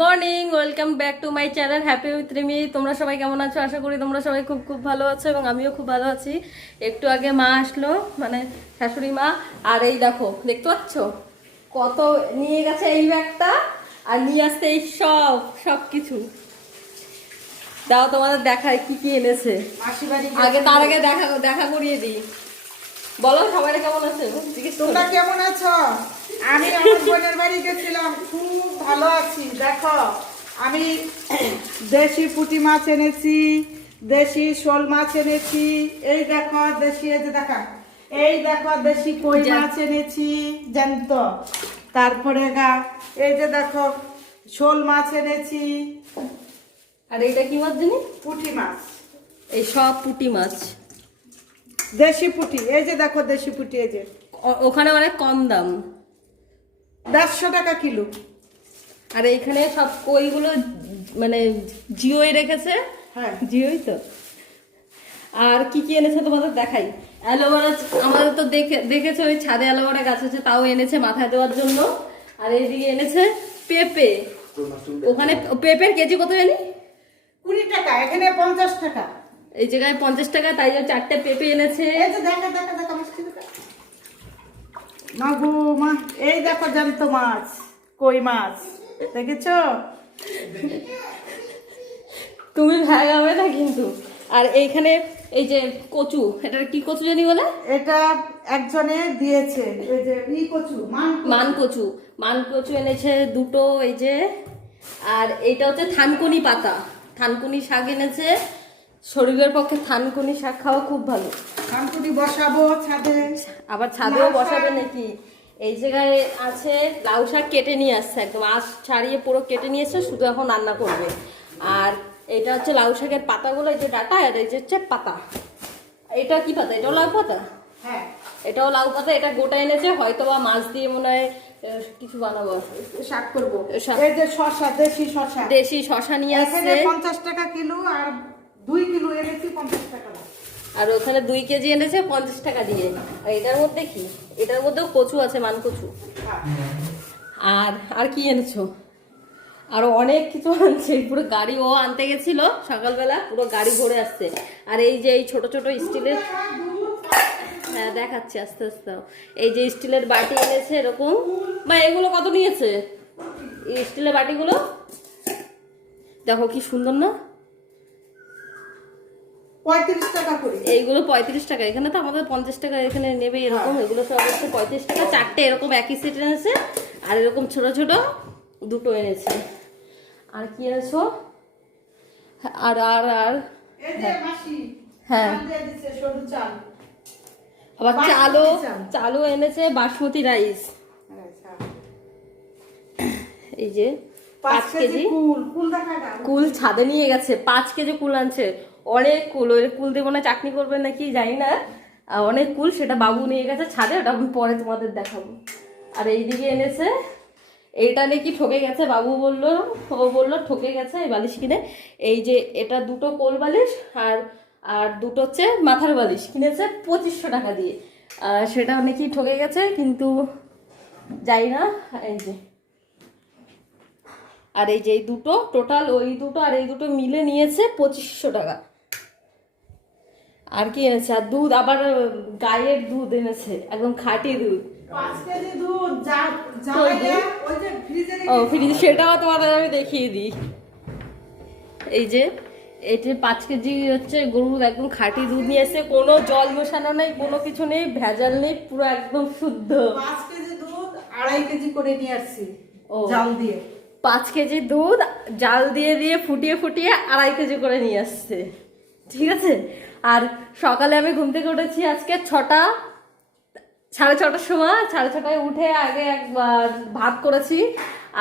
Morning, welcome back to my channel happy with Rimi. তোমরা সবাই কেমন আছো? আশা করি তোমরা সবাই খুব খুব ভালো আছো এবং আমিও খুব ভালো আছি। একটু আগে মা আসলো, মানে শাশুড়ি মা। আর এই দেখো, দেখতে পাচ্ছ কত নিয়ে গেছে এই ব্যাগটা, আর নিয়ে আসতে এই সব কিছু। দাও তোমাদের দেখায় কি কি এনেছে। তার আগে দেখা করিয়ে দিই। বলো সবাই কেমন আছে, তোমরা কেমন আছো? আমি আমার বোনের বাড়ি গেছিলাম, খুব ভালো আছি। দেখো, আমি দেশি পুঁটি মাছ এনেছি, দেশি শোল মাছ এনেছি। এই দেখো দেশি, এই যে দেখা, এই দেখো দেশি কই মাছ এনেছি জ্যান্ত। তারপরে এই যে দেখো শোল মাছ এনেছি। আর এইটা কি মাছ জানি? পুঁটি মাছ। এই সব পুঁটি মাছ, দেশি পুঁটি। এই যে দেখো দেশি পুঁটি, এই যে ওখানে অনেক কম দাম, 150 টাকা কিলো। আর এইখানে সব কইগুলো মানে জিওই রেখেছে। হ্যাঁ, জিওই তো। আর কি কি এনেছে তোমাদের দেখাই। অ্যালোভেরা আমাদের তো দেখেছো, ওই ছাদে অ্যালোভেরা গাছ আছে, তাও এনেছে মাথায় দেওয়ার জন্য। আর এইদিকে এনেছে পেঁপে। ওখানে পেঁপের কেজি কত জানি? 20 টাকা, এখানে 50 টাকা। এই জায়গায় 50 টাকা, তাই জন্য 4টে পেঁপে এনেছে। এই যে দেখা দেখা দেখা মিষ্টি দেখা। মা গো মা, এই দেখো জ্যান্ত মাছ, কই মাছ দেখেছো? তুমি ভাগাবে না কিন্তু। আর এইখানে এই যে কচু, এটা কি কচু জানি বলে? এটা একজনে দিয়েছে, এই যে কচু, মান কচু এনেছে দুটো, এই যে। আর এইটা হচ্ছে থানকুনি পাতা, থানকুনি শাক এনেছে। শরীরের পক্ষে থানকুনি শাক খাওয়া খুব ভালো। থানকুনি বসাবো ছাদে, আবার ছাদেও বসাবে নাকি? এই জায়গায় আছে লাউ শাক, কেটে নিয়ে আসছে, একদম আঁশ ছাড়িয়ে পুরো কেটে নিয়ে এসছে, শুধু এখন রান্না করবে। আর এটা হচ্ছে লাউ শাকের পাতাগুলো, এই যে ডাটা, আর এই যে হচ্ছে পাতা। এটা কি পাতা? এটাও লাউ পাতা? হ্যাঁ এটাও লাউ পাতা। এটা গোটা এনেছে, হয়তো বা মাছ দিয়ে মনে হয় কিছু বানাবো, শাক করবো। এই যে শসা, দেশি শসা নিয়ে আসছে 50 টাকা কিলো, আর 2 কিলো এনেছি 50 টাকা। আর ওখানে 2 কেজি এনেছে 50 টাকা দিয়ে। আর এটার মধ্যে কি? এটার মধ্যেও কচু আছে, মান কচু। আর কি এনেছো? আরো অনেক কিছু আনছে, পুরো গাড়ি ও আনতে গেছিল সকালবেলা, পুরো গাড়ি ভরে আসছে। আর এই যে এই ছোট ছোট স্টিলের, হ্যাঁ দেখাচ্ছি আস্তে আস্তে। এই যে স্টিলের বাটি এনেছে এরকম। বা এগুলো কত নিয়েছে? এই স্টিলের বাটিগুলো দেখো কি সুন্দর না? 35 টাকা করে। এইগুলো 35 টাকা, এখানে তো আমাদের 50 টাকা এখানে নেবে এরকম। এগুলো সব হচ্ছে 35 টাকা। 4টে এরকম একই সেট এনেছে, আর এরকম ছোট ছোট দুটো এনেছে। আর কি এনেছো? আর আর আর এই যে মাসি, হ্যাঁ দিছে সরু চাল। আবার চালও এনেছে, বাসমতি রাইস। এই যে 5 কেজি কুল ছাদে নিয়ে গেছে, 5 কেজি কুল আনছে। অনেক কুল, ওই কুল দিয়ে মনে চাটনি করবে নাকি জানি না। অনেক কুল, সেটা বাবু নিয়ে গেছে ছাদে, ওটা আমি পরে তোমাদের দেখাবো। আর এইদিকে এনেছে, এইটা নাকি ঠকে গেছে, বাবু বললো, ও বললো ঠকে গেছে এই বালিশ কিনে। এই যে এটা দুটো কোল বালিশ, আর দুটো হচ্ছে মাথার বালিশ কিনেছে 2500 টাকা দিয়ে। সেটা নাকি ঠকে গেছে, কিন্তু যাই না। এই যে, আর এই যে এই দুটো টোটাল, ওই দুটো আর এই দুটো মিলে নিয়েছে 2500 টাকা। আর কি এনেছে? আর দুধ, আবার গায়ের দুধ এনেছে, একদম খাঁটি দুধ। 5 কেজি দুধ, ফ্রিজ, সেটাও তোমাদের আমি দেখিয়ে দিই। এই যে এটা 5 কেজি হচ্ছে গরুর একদম খাঁটি দুধ নিয়ে এসে, কোনো জল মেশানো নেই, কোনো কিছু নেই, ভেজাল নেই, পুরো একদম শুদ্ধ। 5 কেজি দুধ 2.5 কেজি করে নিয়ে আসছি জাল দিয়ে। 5 কেজি দুধ জাল দিয়ে ফুটিয়ে 2.5 কেজি করে নিয়ে আসছে, ঠিক আছে। আর সকালে আমি ঘুম থেকে উঠেছি আজকে 6:30টার সময়। 6:30টায় উঠে আগে একবার ভাত করেছি,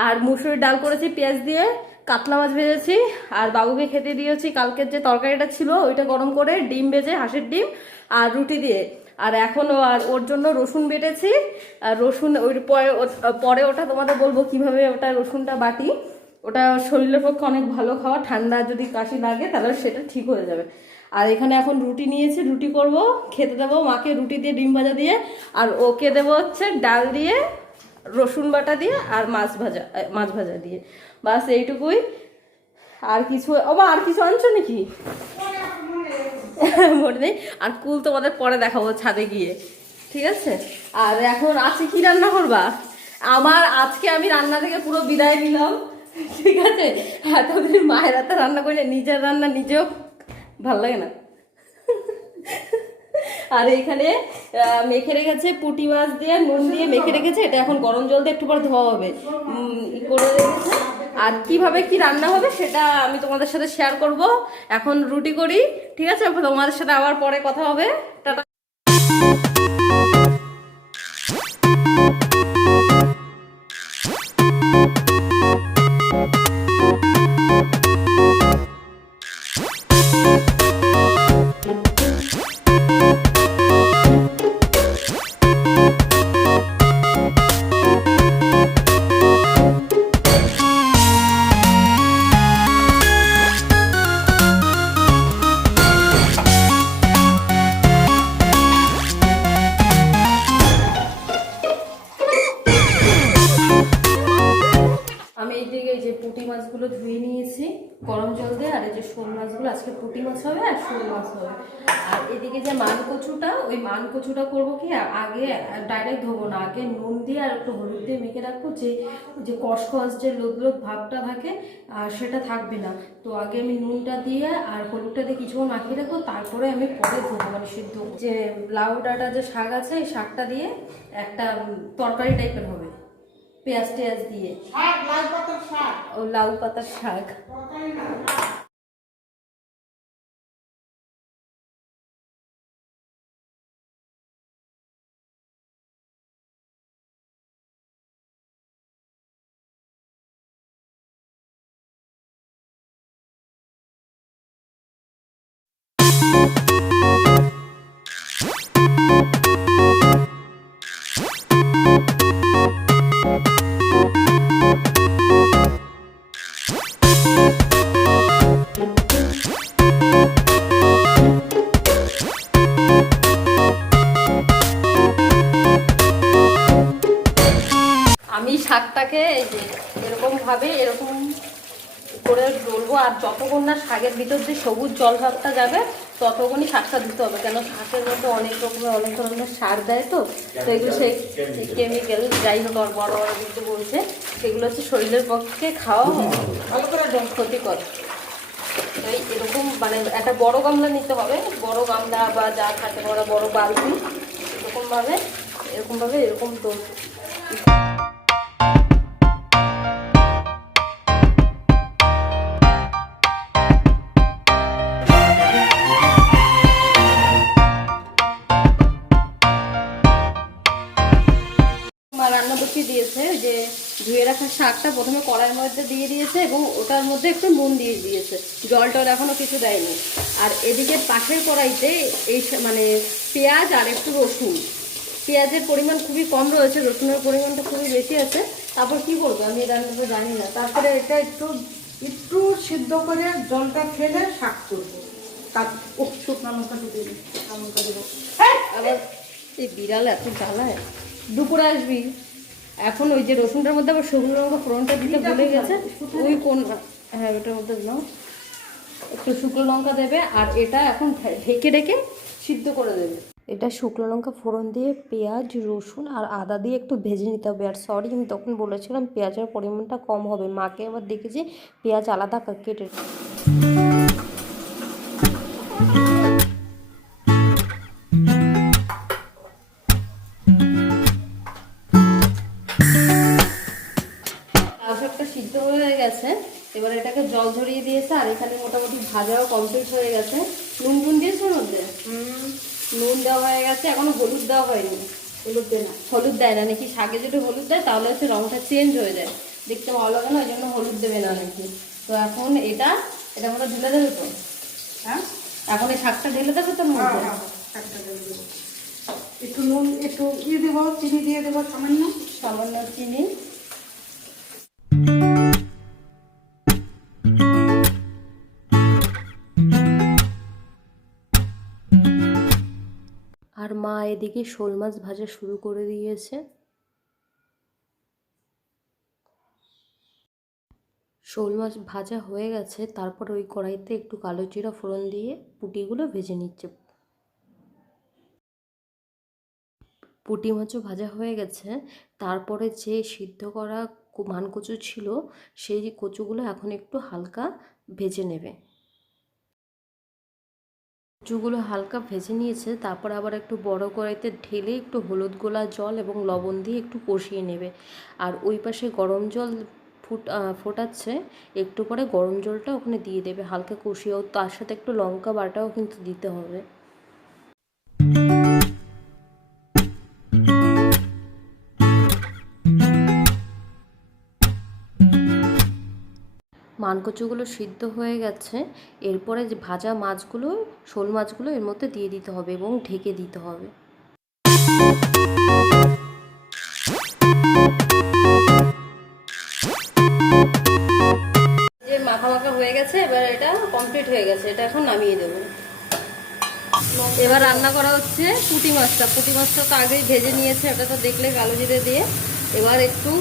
আর মুসুরির ডাল করেছি পেঁয়াজ দিয়ে, কাতলা মাছ ভেজেছি, আর বাবুকে খেতে দিয়েছি কালকের যে তরকারিটা ছিল ওইটা গরম করে, ডিম ভেজে, হাঁসের ডিম আর রুটি দিয়ে। আর এখন আর ওর জন্য রসুন বেটেছি। আর রসুন ওই পরে ওটা তোমাদের বলবো কিভাবে ওটা রসুনটা বাটি। ওটা শরীরের পক্ষে অনেক ভালো খাওয়া, ঠান্ডা যদি কাশি লাগে তাহলে সেটা ঠিক হয়ে যাবে। আর এখানে এখন রুটি নিয়েছি, রুটি করব, খেতে দেবো মাকে রুটি দিয়ে ডিম ভাজা দিয়ে, আর ওকে দেবো হচ্ছে ডাল দিয়ে রসুন বাটা দিয়ে আর মাছ ভাজা দিয়ে। বাস এইটুকুই, আর কিছু আর কিছু আনছো নাকি মনে নেই। আর কুল তোমাদের পরে দেখাবো ছাদে গিয়ে, ঠিক আছে। আর এখন আছে কি রান্না করবা? আজকে আমি রান্না থেকে পুরো বিদায় নিলাম, ঠিক আছে। এতদিন মায়ের হাতে রান্না করলে নিজের রান্না নিজেও ভাল লাগে না। আর এখানে মেখে রেখেছে পুঁটি মাছ দিয়ে নুন দিয়ে মেখে রেখেছে, এটা এখন গরম জল দিয়ে একটু পরে ধোয়া হবে করে রেখেছে। আর কিভাবে কি রান্না হবে সেটা আমি তোমাদের সাথে শেয়ার করব। এখন রুটি করি, ঠিক আছে, তোমাদের সাথে আবার পরে কথা হবে। টাটা। পুঁটি মাছগুলো ধুয়ে নিয়েছি গরম জল দিয়ে, আর এই যে শোল মাছগুলো, আজকে পুঁটি মাছ হবে আর শোল মাছ হবে। আর এদিকে যে মানকচুটা, ওই মানকচুটা করবো কি আগে ডাইরেক্ট ধোবো না, আগে নুন দিয়ে আর একটু হলুদ দিয়ে মেখে রাখবো, যে কসকস যে লোদ লোদ ভাবটা থাকে আর সেটা থাকবে না। তো আগে আমি নুনটা দিয়ে আর হলুদটা দিয়ে কিছুক্ষণ মাখিয়ে রাখবো, তারপরে আমি পরে ধোবো, মানে সিদ্ধ। যে লাউ ডাঁটা যে শাক আছে, এই শাকটা দিয়ে একটা তরকারি টাইপের হবে, পেঁয়াজ টেয়াজ দিয়ে। ও লাউ পাতার শাক। শাকটাকে এই যে এরকম করে ডলবো, আর যতক্ষণ না শাকের ভিতর যে সবুজ জল ভাবটা যাবে ততক্ষণই শাকটা দিতে হবে, কেন শাকের মধ্যে অনেক রকমের অনেক ধরনের সার দেয়, তো এগুলো সেই কেমিক্যাল, যাই হোক আর বড় বড় দিতে বলছে, সেগুলো হচ্ছে শরীরের পক্ষে খাওয়া ভালো করে ক্ষতিকর। তাই এরকম মানে একটা বড় গামলা নিতে হবে, বড় গামলা বা যা থাকে বড় বালতি, এরকমভাবে এরকম তো। রান্না বসিয়ে দিয়েছে, যে ধুয়ে রাখা শাকটা প্রথমে কড়াইয়ের মধ্যে দিয়ে দিয়েছে এবং ওটার মধ্যে একটু নুন দিয়ে দিয়েছে, জল টল এখনো কিছু দেয়নি। আর এদিকে পাশের কড়াইতে এই মানে পেঁয়াজ আর একটু রসুন, পেঁয়াজের পরিমাণ খুবই কম রয়েছে, রসুনের পরিমাণটা খুবই বেশি আছে। তারপর কি করবো আমি এই রান্নাটা জানি না। তারপরে এটা একটু সিদ্ধ করে জলটা ফেলে শাক করবো, তার শুকনো লঙ্কা দিয়ে দেবো। আবার এই বিড়াল এত জ্বালায়। দুপুরে আসবি, এখন ওই যে রসুনটার মধ্যে আবার শুকনো লঙ্কা ফোড়নটা দিতে ভুলে গেছে, ওই কোন, হ্যাঁ ওটার মধ্যে নাও একটু শুকনো লঙ্কা দেবে, আর এটা এখন ঢেকে সিদ্ধ করে দেবে। এটা শুকনো লঙ্কা ফোড়ন দিয়ে পেঁয়াজ রসুন আর আদা দিয়ে একটু ভেজে নিতে হবে। আর সরি, আমি তখন বলেছিলাম পেঁয়াজের পরিমাণটা কম হবে, মাকে আবার দেখেছি পেঁয়াজ আলাদা কেটে। সিদ্ধ হয়ে গেছে, এবার এটাকে জল ঝরিয়ে দিয়েছে, আর এখানে মোটামুটি ভাজাও কমপ্লিট হয়ে গেছে। নুন দিয়েছে ওর মধ্যে, নুন দেওয়া হয়ে গেছে, এখনো হলুদ দেওয়া হয়নি। হলুদ দেয় না নাকি? শাকে যদি হলুদ দেয় তাহলে হচ্ছে রংটা চেঞ্জ হয়ে যায়, দেখতে ভালো লাগে না, ওই জন্য হলুদ দেবে না নাকি। তো এখন এটা মধ্যে ঢেলে দেবে তো, হ্যাঁ এখন এই শাকটা ঢেলে দেবে তো মধ্যে, একটু নুন একটু দেবো, চিনি দিয়ে দেবো, সামান্য চিনি। আর মা এদিকে শোল মাছ ভাজা শুরু করে দিয়েছে। শোল মাছ ভাজা হয়ে গেছে, তারপর ওই কড়াইতে একটু কালো জিরা ফোড়ন দিয়ে পুঁটিগুলো ভেজে নিচ্ছে। পুঁটি মাছও ভাজা হয়ে গেছে, তারপরে যে সিদ্ধ করা মানকচু ছিল সেই কচুগুলো এখন একটু হালকা ভেজে নেবে। কচুগুলো হালকা ভেজে নিয়েছে, তারপর আবার একটু বড় কড়াইতে ঢেলে একটু হলুদ গোলা জল এবং লবণ দিয়ে একটু কষিয়ে নেবে। আর ওই পাশে গরম জল ফোটাচ্ছে, একটু পরে গরম জলটা ওখানে দিয়ে দেবে হালকা কষিয়েও, তার সাথে একটু লঙ্কা বাটাও কিন্তু দিতে হবে। মানকচুগুলো সিদ্ধ হয়ে গেছে, এরপরে যে ভাজা মাছগুলো, শোল মাছগুলো এর মধ্যে দিয়ে দিতে হবে এবং ঢেকে দিতে হবে। যে মাখা মাখা হয়ে গেছে, এবার এটা কমপ্লিট হয়ে গেছে, এটা এখন নামিয়ে দেবো। এবার রান্না করা হচ্ছে পুঁটি মাছটা। পুঁটি মাছটা তো আগেই ভেজে নিয়েছে, এটা তো দেখলে কালো জিরে দিয়ে। এবার একটু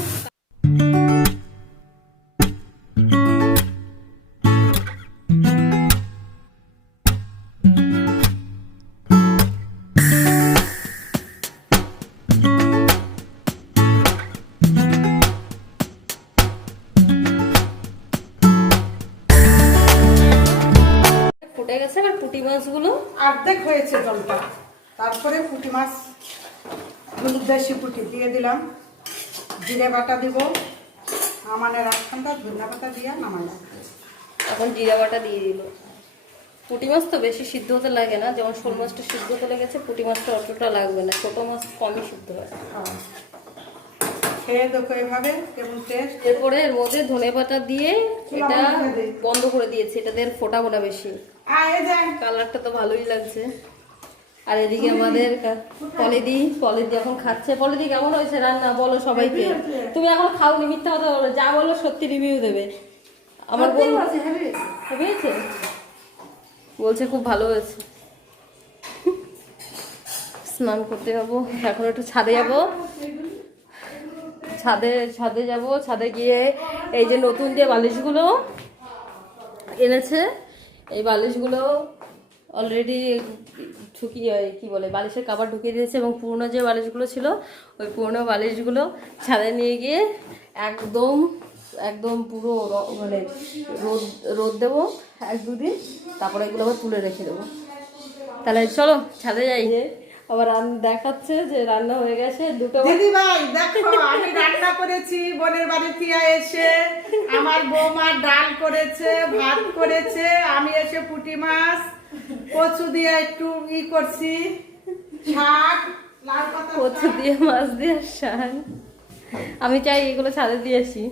ফুটে গেছে। এবার পুঁটি মাছগুলো অর্ধেক হয়েছে জলটা, তারপরে পুঁটি মাছ দেশি পুঁটি দিয়ে দিলাম, জিরে বাটা দিব, নামানোর রাখখানটা ধনিয়া পাতা দিয়ে নামাইলাম। এখন জিরা বাটা দিয়ে দিল। পুঁটি মাছ তো বেশি সিদ্ধ হতে লাগে না, যেমন শোল মাছটা সিদ্ধ হতে লেগেছে, পুঁটি মাছটা অতটা লাগবে না, ছোটো মাছ কমই সিদ্ধ হয়। খেয়ে দেখো এভাবে কেমন টেস্ট। এরপরে এর মধ্যে ধনে পাতা দিয়ে এটা বন্ধ করে দিয়েছে, এটা দিয়ে ফোটাবো না বেশি। কালারটা তো ভালোই লাগছে। আর এদিকে আমাদের পলিদি এখন খাচ্ছে। পলিদি কেমন হয়েছে রান্না বলো সবাইকে। তুমি এখন খাওনি, মিথ্যা কথা বলো, যা বলো সত্যি রিভিউ দেবে। আমার হয়েছে বলছে খুব ভালো হয়েছে। স্নান করতে যাবো এখন, একটু ছাদে যাবো, ছাদে যাব। ছাদে গিয়ে এই যে নতুন যে বালিশগুলো এনেছে, এই বালিশগুলো অলরেডি ঢুকিয়ে কি বলে বালিশের কাভার ঢুকিয়ে দিয়েছে, এবং পুরনো যে বালিশগুলো ছিল ওই পুরনো বালিশগুলো ছাদে নিয়ে গিয়ে একদম একদম পুরো মানে রোদ দেবো 1-2 দিন, তারপরে এগুলো আবার তুলে রেখে দেবো। তাহলে চলো ছাদে যাই। আবার দেখাচ্ছে যে রান্না হয়ে গেছে। দুটো দিদি ভাই দেখো আমি রান্না করেছি বোনের বাড়ি থেকে এসে। আমার বৌমা ডাল করেছে, ভাত করেছে, আমি এসে পুঁটি মাছ কচু দিয়ে একটু করছি, শাক, লাল পাতা কচু দিয়ে মাছ দিয়ে শাক। আমি চাই এগুলো ছাদে দিয়ে আসি।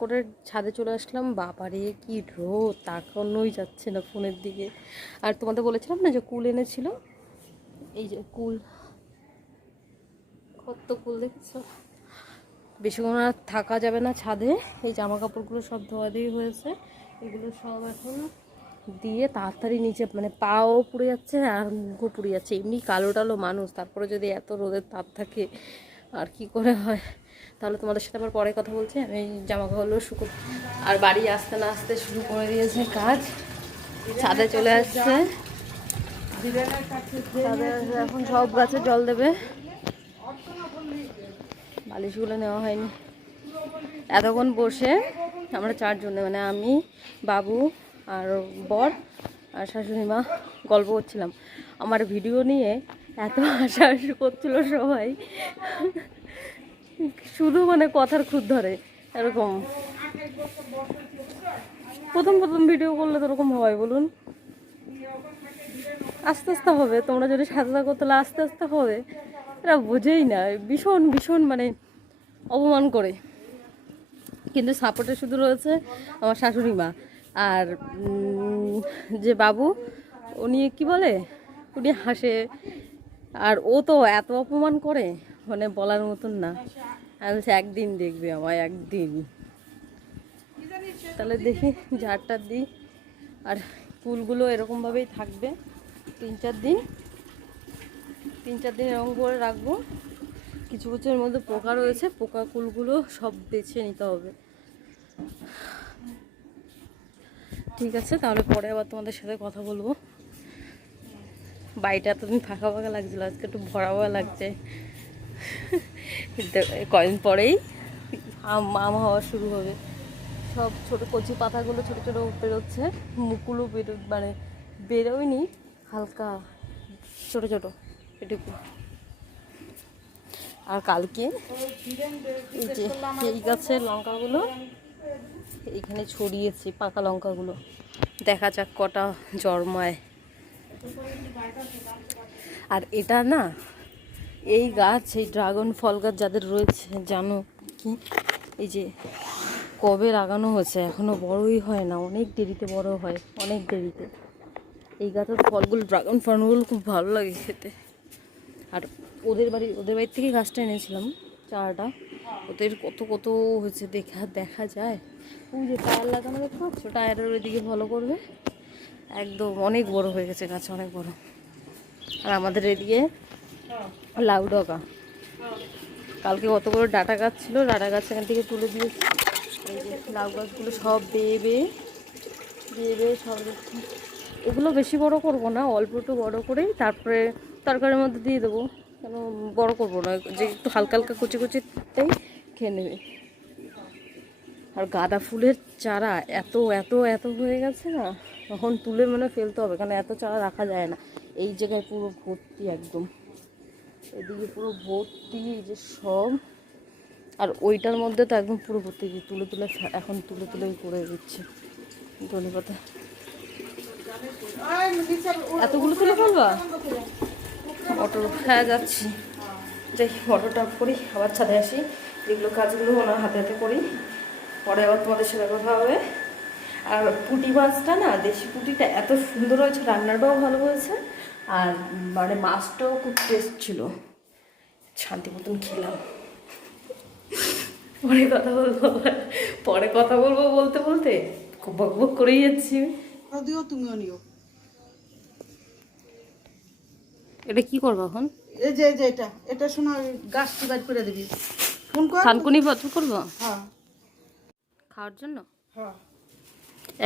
করে ছাদে চলে আসলাম। বাবারে কি রোদ, তাকানোই যাচ্ছে না ফোনের দিকে। আর তোমাদের বলেছিলাম না যে কুল এনেছিল, এই যে কুল, কত কুল দেখেছো। বেশিক্ষণ আর থাকা যাবে না ছাদে। এই জামা কাপড়গুলো সব ধোয়া দিয়ে হয়েছে, এগুলো সব এখন দিয়ে তাড়াতাড়ি নিচে, মানে পাও পুড়ে যাচ্ছে আর মুখও পুড়ে যাচ্ছে। এমনি কালো টালো মানুষ, তারপরে যদি এত রোদের তাপ থাকে আর কি করে হয়। তাহলে তোমাদের সাথে আবার পরে কথা বলছি। আমি জামা কাপড়গুলো আর বাড়ি আসতে না আসতে শুরু করে দিয়েছে কাজ। ছাদে চলে আসছে, ছাদে এখন সব গাছে জল দেবে। বালিশগুলো নেওয়া হয়নি। এতক্ষণ বসে আমরা 4 জনে, মানে আমি, বাবু আর বর আর শাশুড়ি মা গল্প করছিলাম। আমার ভিডিও নিয়ে এত হাসাহাসি করছিল সবাই, শুধু মানে কথার খুদ ধরে এরকম। প্রথম ভিডিও করলে তো এরকম হয় বলুন? আস্তে আস্তে হবে, তোমরা যদি সাথে থাকো তাহলে আস্তে আস্তে হবে। এরা বোঝেই না, ভীষণ ভীষণ মানে অপমান করে। কিন্তু সাপোর্টে শুধু রয়েছে আমার শাশুড়ি মা আর যে বাবু, উনি কি বলে, উনি হাসে। আর ও তো এত অপমান করে মানে বলার মতন না। আমি বলছি একদিন দেখবে আমায়, একদিন। তাহলে দেখি ঝাড়টা দিই। আর ফুলগুলো এরকমভাবেই থাকবে 3-4 দিন, 3-4 দিন এরকম করে রাখবো। কিছু কিছুর মধ্যে পোকা রয়েছে, পোকা কুলগুলো সব বেছে নিতে হবে। ঠিক আছে, তাহলে পরে আবার তোমাদের সাথে কথা বলবো। বাড়িটা এতদিন ফাঁকা ফাঁকা লাগছিল, আজকে একটু ভরা ভরা লাগছে। কয়েকদিন পরেই আম হওয়া শুরু হবে। সব ছোট কচি পাতাগুলো ছোট ছোট বেরোচ্ছে, মুকুলও মানে বেরোয়নি, হালকা ছোট ছোট এটুকু। আর কালকে এই যে এই গাছের লঙ্কাগুলো এইখানে ছড়িয়েছি, পাকা লঙ্কাগুলো, দেখা যাক কটা জন্মায়। আর এটা না, এই গাছ, এই ড্রাগন ফল গাছ যাদের রয়েছে জানো কি, এই যে কবে লাগানো হয়েছে এখনো বড়ই হয় না, অনেক দেরিতে বড় হয়, অনেক দেরিতে। এই গাছের ফলগুলো, ড্রাগন ফলগুলো খুব ভালো লাগে খেতে। আর ওদের বাড়ির থেকে গাছটা এনেছিলাম, চারাটা, ওদের কত কত হয়েছে দেখা যায়। ওই যে টায়ার লাগানো দেখতে পাচ্ছ, টায়ারের ওইদিকে ফলো করবে, একদম অনেক বড় হয়ে গেছে গাছ, অনেক বড়। আর আমাদের এদিকে লাউ ডগা, কালকে কতগুলো ডাটা গাছ ছিল, ডাটা গাছ এখান থেকে তুলে দিয়েছি। এই যে লাউ গাছগুলো সব বেয়ে বেয়ে সব, এগুলো বেশি বড় করব না, অল্প একটু বড় করেই তারপরে তরকারির মধ্যে দিয়ে দেবো, কেন বড় করবো না, যে একটু হালকা হালকা কুচি কুচিতেই খেয়ে নেবে। আর গাঁদা ফুলের চারা এত এত এত হয়ে গেছে না, তখন তুলে ফেলতে হবে, কারণ এত চারা রাখা যায় না। এই জায়গায় পুরো ভর্তি, একদম এদিকে পুরো ভর্তি, এই যে সব। আর ওইটার মধ্যে তো একদম পুরো ভর্তি, এখন তুলে করে দিচ্ছে ধনে পাতা। এতগুলো তুলে ফেলবা? অটো, হ্যাঁ যাচ্ছি, যাই অটোটা অফ করি, আবার ছাদে আসি, যেগুলো কাজগুলো ওনার হাতে হাতে করি, পরে আবার তোমাদের সাথে কথা হবে। আর পুঁটি মাছটা না, দেশি পুঁটিটা এত সুন্দর হয়েছে, রান্নাটাও ভালো হয়েছে, আর মানে মাছটাও খুব টেস্ট ছিল, শান্তি মতন খেলাম। পরে কথা বলবো বলতে বলতে খুব বকবক করেই যাচ্ছি। তুমিও নিও। এটা কি করবো এখন? এই যে এটা শোনা, গাছটি বাইর করে দিবি, ফোন কর, থানকুনি পত্র করবো। হ্যাঁ, খাওয়ার জন্য। হ্যাঁ,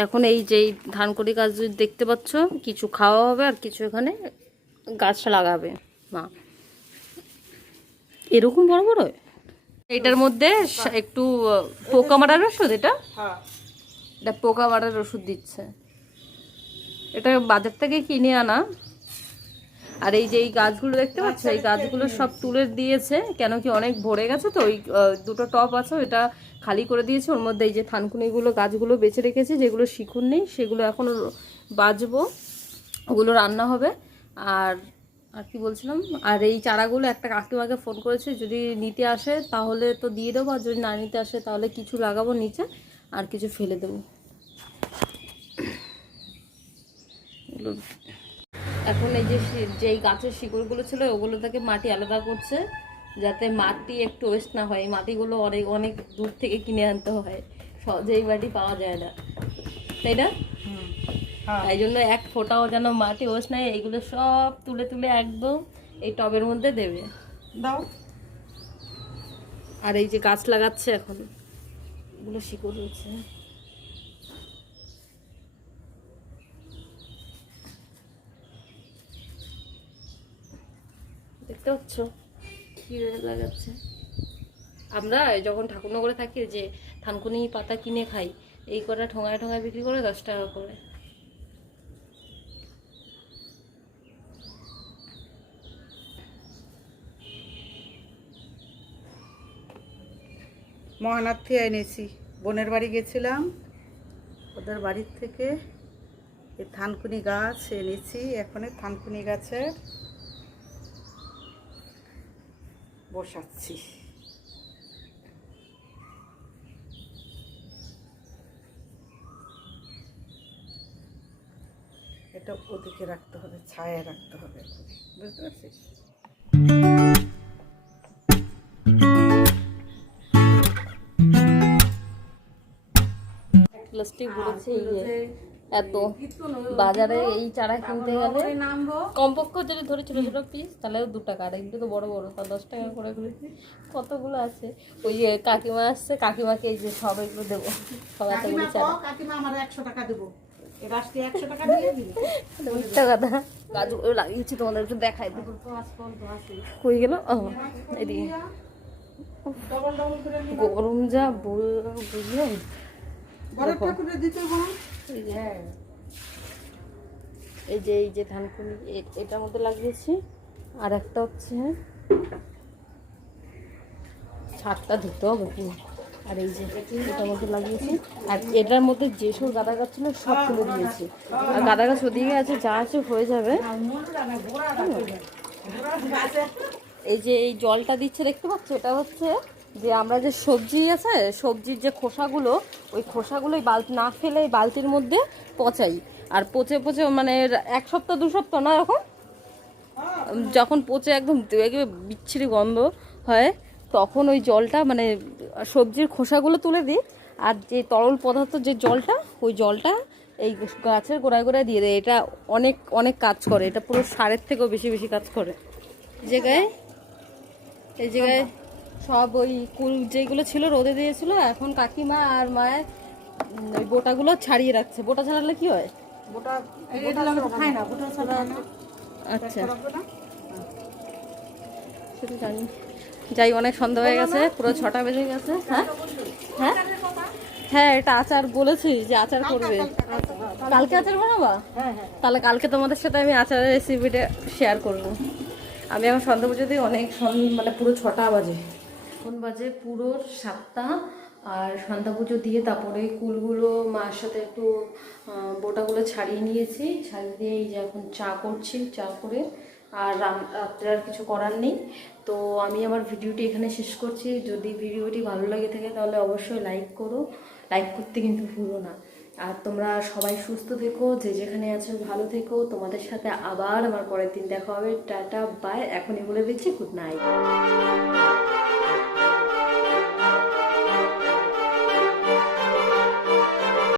এখন এই যে ধানকুনি গাছ দেখতে পাচ্ছ, কিছু খাওয়া হবে আর কিছু এখানে গাছটা লাগাবে মা, এরকম বড় বড়। এটার মধ্যে একটু পোকা মারার ওষুধ, এটা পোকা মারার ওষুধ দিচ্ছে, এটা বাজার থেকে কিনে আনা। আর এই যে এই গাছগুলো দেখতে পাচ্ছ, এই গাছগুলো সব তুলে দিয়েছে, কেন কি অনেক ভরে গেছে তো, ওই দুটো টব আছে এটা খালি করে দিয়েছে, ওর মধ্যে এই যে থানকুনিগুলো গাছগুলো বেছে রেখেছে, যেগুলো শিকড় নেই সেগুলো এখন বাজবো, ওগুলো রান্না হবে। আর আর কি বলছিলাম, আর এই চারাগুলো একটা কাকিমাকে ফোন করেছে, যদি নিতে আসে তাহলে তো দিয়ে দেবো, আর যদি না নিতে আসে তাহলে কিছু লাগাবো নিচে আর কিছু ফেলে দেবো। এখন এই যে যেই গাছের শিকড়গুলো ছিল ওগুলো থেকে মাটি আলাদা করছে, যাতে মাটি একটু ওয়েস্ট না হয়। এই মাটিগুলো অনেক অনেক দূর থেকে কিনে আনতে হয়, সহজেই মাটি পাওয়া যায় না, তাই না? তাই জন্য এক ফোঁটাও যেন মাটি ওয়েস্ট নাই, এইগুলো সব তুলে তুলে একদম এই টবের মধ্যে দেবে দাও। আর এই যে গাছ লাগাচ্ছে এখন, এগুলো শিকড় রয়েছে, দেখতে পাচ্ছ কিভাবে লাগাচ্ছে। আমরা যখন ঠাকুরনগরে থাকি যে থানকুনি পাতা কিনে খাই, এই কটা ঠোঙায় ঠোঙায় বিক্রি করে 10 টাকা করে। মহানাথ থেকে এনেছি, বোনের বাড়ি গেছিলাম, ওদের বাড়ির থেকে এই থানকুনি গাছ এনেছি। এখন এই থানকুনি গাছের বসাচ্ছি। এটা ওদিকে রাখতে হবে, ছায়া রাখতে হবে, বুঝতে পারছিস? প্লাস্টিক বলেছে, এই যে এত বাজারে এই চারা কিনতে গেলে কমপক্ষে যদি ধরে ছোট ছোট পিস তাহলে 2 টাকা, আর এগুলো তো বড় বড়, তা 10 টাকা করে করেছি। কতগুলো আছে। ওই যে কাকিমা আসছে, কাকিমাকে এই যে সব এগুলো দেবো, সব এতগুলো চারা। কাকিমা আমার 100 টাকা দেবো, এর আসতে 100 টাকা দিয়ে দিবি। মিথ্যা কথা, গাছগুলো লাগিয়েছি তোমাদের একটু দেখাই দেবো। কই গেল? ও এদিকে। ডবল ডবল করে নিবি। গরম যা বুঝলেন। বড় ঠাকুরের দিতে বল। এই যে ধানকুনি এটার মধ্যে লাগিয়েছি, আর একটা হচ্ছে ছাদটা ধুতে হবে কি, আর এই যে এটার মধ্যে লাগিয়েছি, আর এটার মধ্যে যেসব গাঁদা গাছ ছিল সব তুলে দিয়েছি, আর গাঁদা গাছ ওদিকে আছে, যা আছে হয়ে যাবে। এই যে এই জলটা দিচ্ছে দেখতে পাচ্ছ, এটা হচ্ছে যে আমরা যে সবজি আছে, সবজির যে খোসাগুলো, ওই খোসাগুলো বালতি না ফেলে এই বালতির মধ্যে পচাই, আর পচে পচে মানে 1 সপ্তাহ 2 সপ্তাহ না, যখন পচে একদম বিচ্ছিরি গন্ধ হয়, তখন ওই জলটা মানে সবজির খোসাগুলো তুলে দিই, আর যে তরল পদার্থ যে জলটা, ওই জলটা এই গাছের গোড়ায় গোড়ায় দিয়ে দেয়। এটা অনেক অনেক কাজ করে, এটা পুরো সারের থেকেও বেশি বেশি কাজ করে। এই জায়গায় সব ওই কুল যেগুলো ছিল রোদে দিয়েছিল, এখন কাকিমা আর মায়ের ওই বোটাগুলো ছাড়িয়ে রাখছে। বোটা ছাড়ালে কি হয়? গোটা এটা লাগে খাই না, গোটা ছাড়া না। আচ্ছা, সেটা জানি। যাই, অনেক সন্ধ্যা হয়ে গেছে, পুরো 6টা বেজে গেছে। হ্যাঁ হ্যাঁ হ্যাঁ, এটা আচার বলেছি যে আচার করবে। কালকে আচার বানাবা? তাহলে কালকে তোমাদের সাথে আমি আচারের রেসিপিটা শেয়ার করব। আমি এখন সন্ধ্যা পুজো দিই, অনেক মানে পুরো 6টা বাজে, এখন বাজে পুরো 7টা। আর সন্ধ্যা পুজো দিয়ে তারপরে কুলগুলো মার সাথে একটু বোটাগুলো ছাড়িয়ে নিয়েছি, ছাড়িয়ে দিয়ে এই যে এখন চা করছি, চা করে আর রাত্রে আর কিছু করার নেই। তো আমি আমার ভিডিওটি এখানে শেষ করছি। যদি ভিডিওটি ভালো লাগে থাকে তাহলে অবশ্যই লাইক করো, লাইক করতে কিন্তু ভুলো না। আর তোমরা সবাই সুস্থ থেকো, যে যেখানে আছো ভালো থেকো। তোমাদের সাথে আবার আমার পরের দিন দেখা হবে। টাটা বাই, এখনই বলে দিচ্ছি গুড নাইট।